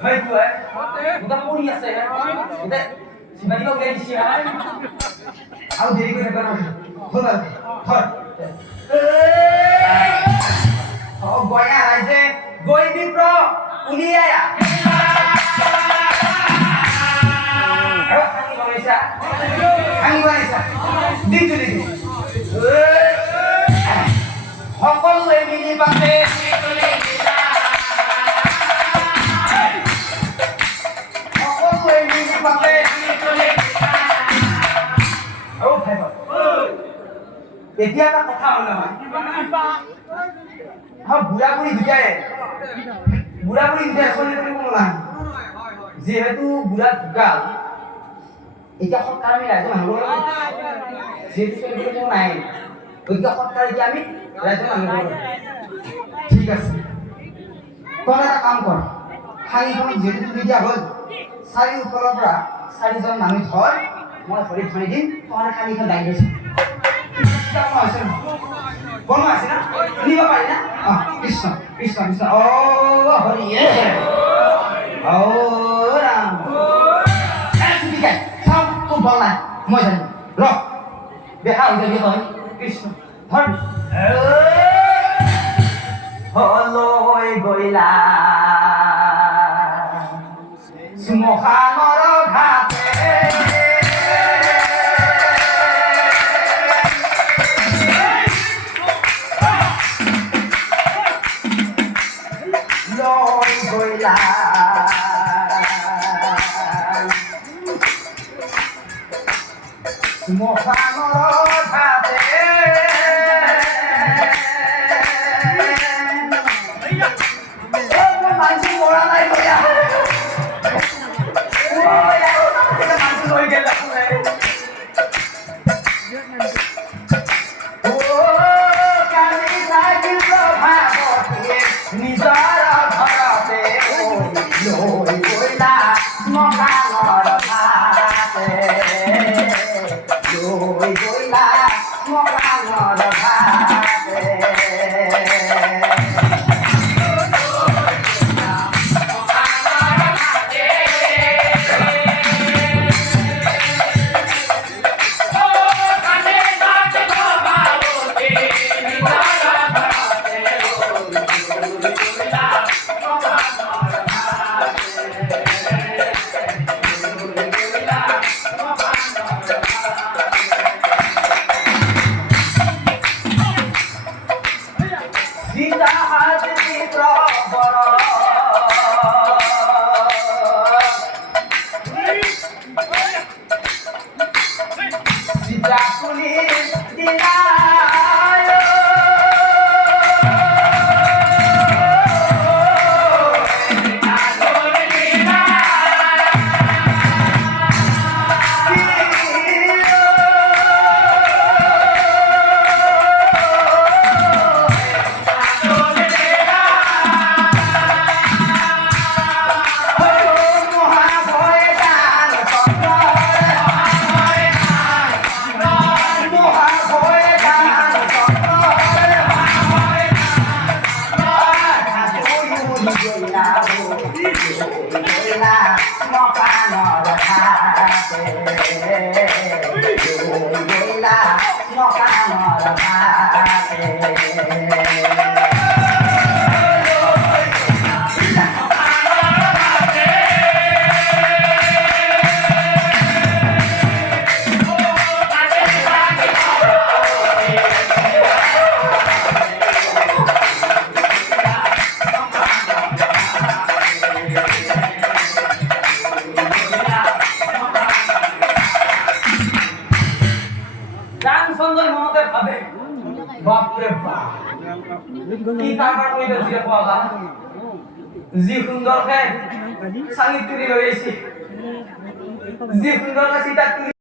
Hai tu bukan pun ya saya. Kita tiba-tiba udah di sini. Aku jadi gue depan. Hold. Oh, goya aja. Goy di pro. Kuliah ya. Ayo, kami Malaysia. Ditu. Hokol ini pakai. এতিয়া এটা কথা হ'ল নহয় বুঢ়া-বুঢ়ী দুটাই চলি কৰিব নালাগে যিহেতু বুঢ়া ঢুকাল এতিয়া সৎকাৰ আমি ৰাইজৰ মানুহ যিহেতু চলি কৰিব নাই গতিকে সৎকাৰ এতিয়া আমি ৰাইজৰ মানুহ ঠিক আছে তই এটা কাম কৰ শাৰীখন যিহেতু তুলি দিয়া হ'ল চাৰিওফালৰ পৰা চাৰিজন মানুহ ধৰ মই ভৰি ধৰি দিম তই শাৰীখন দাঙি গৈছে বনোৱা আছে না নিব পাৰি না কৃষ্ণ ও হৰি ও ৰাম ঠিক আছে চাও তোৰ বল নাই মই জানো ৰ বেহা হৈ যাবি তই কৃষ্ণ ধৰ হলৈ গইলা শ্মশানৰ ঘাটে শ্মশানৰ ঘাটে মানুহ মৰা নাই গয়া মানুহ লৈ গেল নিজৰ ঘৰতে লৈ গলা শ্মশানৰ ঘাটে লৈ গলা শ্মশানৰ ঘাটে যি সুন্দৰকে চাঙিত তুলি লৈ আহিছে যি সুন্দৰকে চিতাত তুলি